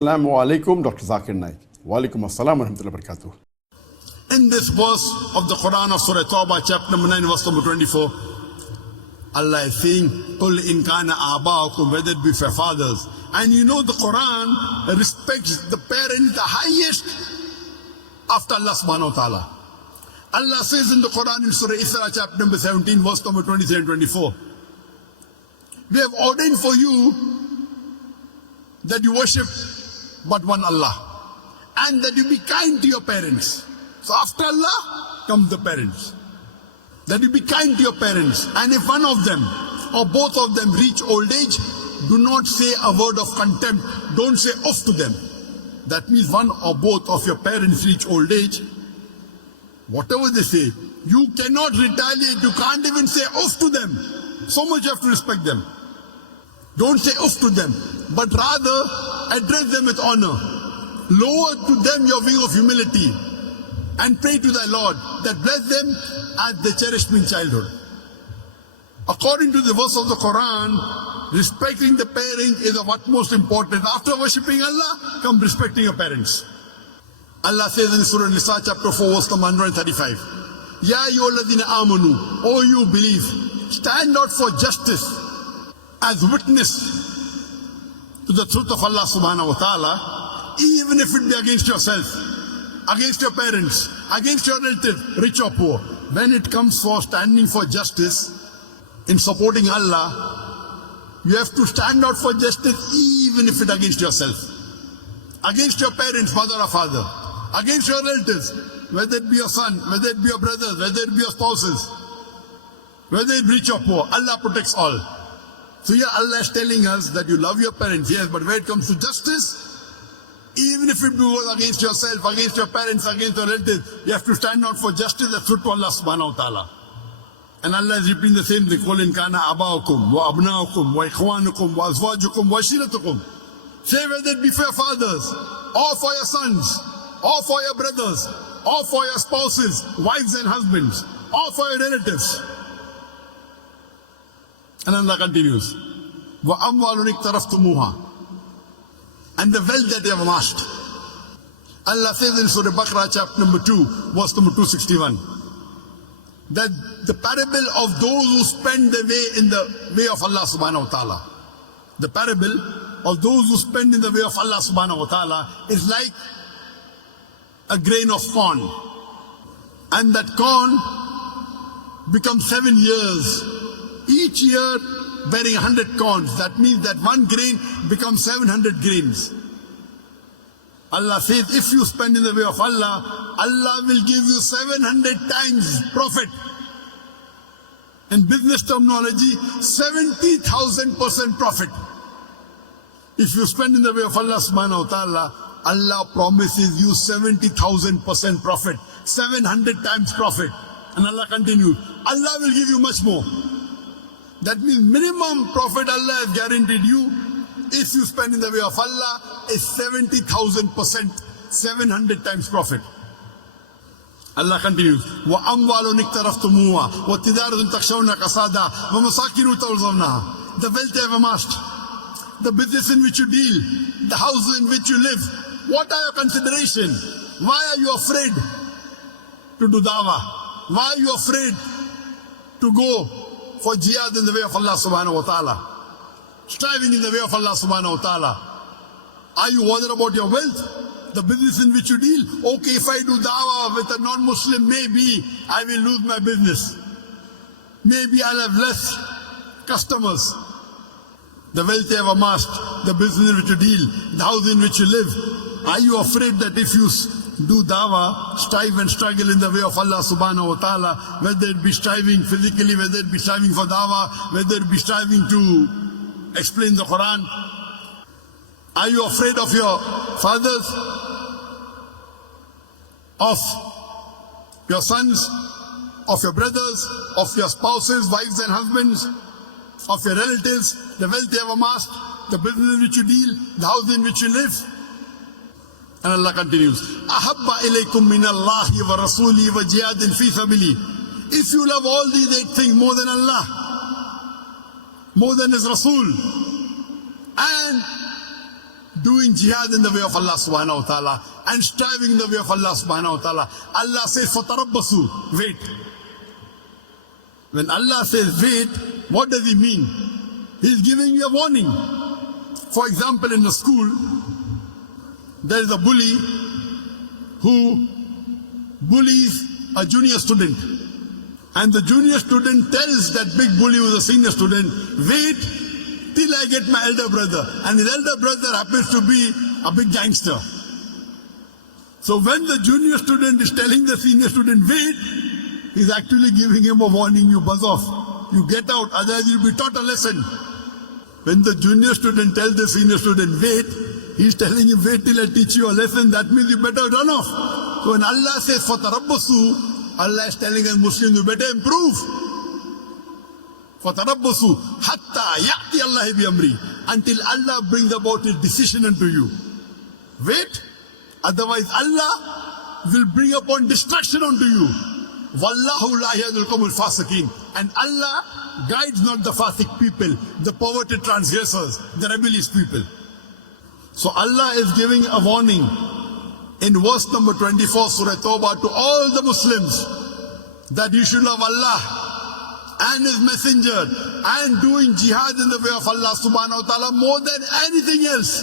Assalamu alaikum, Dr. Zakir Naik. Wa alaikum assalam wa rahmatullahi wa barakatuh. In this verse of the Quran of Surah Tawbah, chapter number 9, verse number 24, Allah is saying, قُلْ إِنْ كَانَ آبَاؤُكُمْ, whether it be for fathers. And you know the Quran respects the parents the highest after Allah subhanahu wa ta'ala. Allah says in the Quran in Surah Isra, chapter number 17, verse number 23 and 24, we have ordained for you that you worship but one Allah, and that you be kind to your parents. So after Allah comes the parents. That you be kind to your parents, and if one of them or both of them reach old age, do not say a word of contempt. Don't say off to them. That means one or both of your parents reach old age, whatever they say, you cannot retaliate. You can't even say off to them. So much you have to respect them. Don't say off to them, but rather address them with honor. Lower to them your wing of humility and pray to thy Lord that bless them as they cherished me in childhood. According to the verse of the Quran, respecting the parents is of utmost importance. After worshipping Allah, come respecting your parents. Allah says in Surah Nisa chapter 4 verse number 135, Ya ayyuhalladhina amanu, O you believe, stand out for justice as witness to the truth of Allah subhanahu wa ta'ala, even if it be against yourself, against your parents, against your relative, rich or poor. When it comes for standing for justice in supporting Allah, you have to stand out for justice even if it against yourself, against your parents, mother or father, against your relatives, whether it be your son, whether it be your brothers, whether it be your spouses, whether it be rich or poor. Allah protects all. So here Allah is telling us that you love your parents, yes, but when it comes to justice, even if it goes against yourself, against your parents, against your relatives, you have to stand out for justice that's true to Allah subhanahu wa ta'ala. And Allah is repeating the same thing. قُلْ إِنْ كَانَ أَبَاؤُكُمْ وَأَبْنَاؤُكُمْ وَإِخْوَانُكُمْ وَأَزْوَاجُكُمْ وَعَشِيرَتُكُمْ. Say whether it be for your fathers, or for your sons, or for your brothers, or for your spouses, wives and husbands, or for your relatives. And Allah continues, وَأَمْوَالٌ اقْتَرَفْتُمُوهَا, and the wealth that they have amassed. Allah says in Surah Baqarah chapter number 2, verse number 261, that the parable of those who spend their way in the way of Allah subhanahu wa ta'ala, the parable of those who spend in the way of Allah subhanahu wa ta'ala is like a grain of corn, and that corn becomes 7 years, each year bearing 100 corns. That means that one grain becomes 700 grains. Allah says, if you spend in the way of Allah, Allah will give you 700 times profit. In business terminology, 70,000% profit. If you spend in the way of Allah subhanahu wa ta'ala, Allah promises you 70,000% profit, 700 times profit. And Allah continues, Allah will give you much more. That means minimum profit Allah has guaranteed you if you spend in the way of Allah is 70,000%, 700 times profit. Allah continues, وَأَمْوَالٌ اقْتَرَفْتُمُوهَا وَتِجَارَةٌ تَخْشَوْنَ كَسَادَهَا وَمَسَاكِنُ تَرْضَوْنَهَا. The wealth you have amassed, the business in which you deal, the house in which you live, what are your considerations? Why are you afraid to do dawah? Why are you afraid to go for jihad in the way of Allah subhanahu wa ta'ala, striving in the way of Allah subhanahu wa ta'ala? Are you worried about your wealth, the business in which you deal? Okay, if I do dawah with a non-Muslim, maybe I will lose my business. Maybe I'll have less customers. The wealth you have amassed, the business in which you deal, the house in which you live. Are you afraid that if you do dawah, strive and struggle in the way of Allah subhanahu wa ta'ala, whether it be striving physically, whether it be striving for dawah, whether it be striving to explain the Quran, are you afraid of your fathers, of your sons, of your brothers, of your spouses, wives and husbands, of your relatives, the wealth you have amassed, the business in which you deal, the house in which you live? And Allah continues, أَحَبَّ إِلَيْكُم مِّنَ اللَّهِ وَرَسُولِهِ وَجِهَادٍ فِي سَبِيلِهِ. If you love all these 8 things more than Allah, more than His Rasul, and doing jihad in the way of Allah subhanahu wa ta'ala and striving in the way of Allah subhanahu wa ta'ala. Allah says, فَتَرَبَّصُوا, wait. When Allah says wait, what does He mean? He's giving you a warning. For example, in the school, there is a bully who bullies a junior student. And the junior student tells that big bully who's a senior student, wait till I get my elder brother. And his elder brother happens to be a big gangster. So when the junior student is telling the senior student, wait, he's actually giving him a warning, you buzz off. You get out, otherwise you'll be taught a lesson. When the junior student tells the senior student, wait, he's telling him, wait till I teach you a lesson. That means you better run off. So when Allah says, فَتَرَبَّصُوا, Allah is telling us Muslims, you better improve. فَتَرَبَّصُوا حَتَّى يَأْتِيَ اللَّهِ بِأَمْرِهِ, until Allah brings about His decision unto you. Wait, otherwise Allah will bring upon destruction unto you. وَاللَّهُ لَا يَهْدِي الْقَوْمَ الْفَاسِقِينَ, and Allah guides not the fasik people, the perverted transgressors, the rebellious people. So Allah is giving a warning in verse number 24, Surah Tawbah, to all the Muslims that you should love Allah and His Messenger and doing jihad in the way of Allah subhanahu wa ta'ala more than anything else.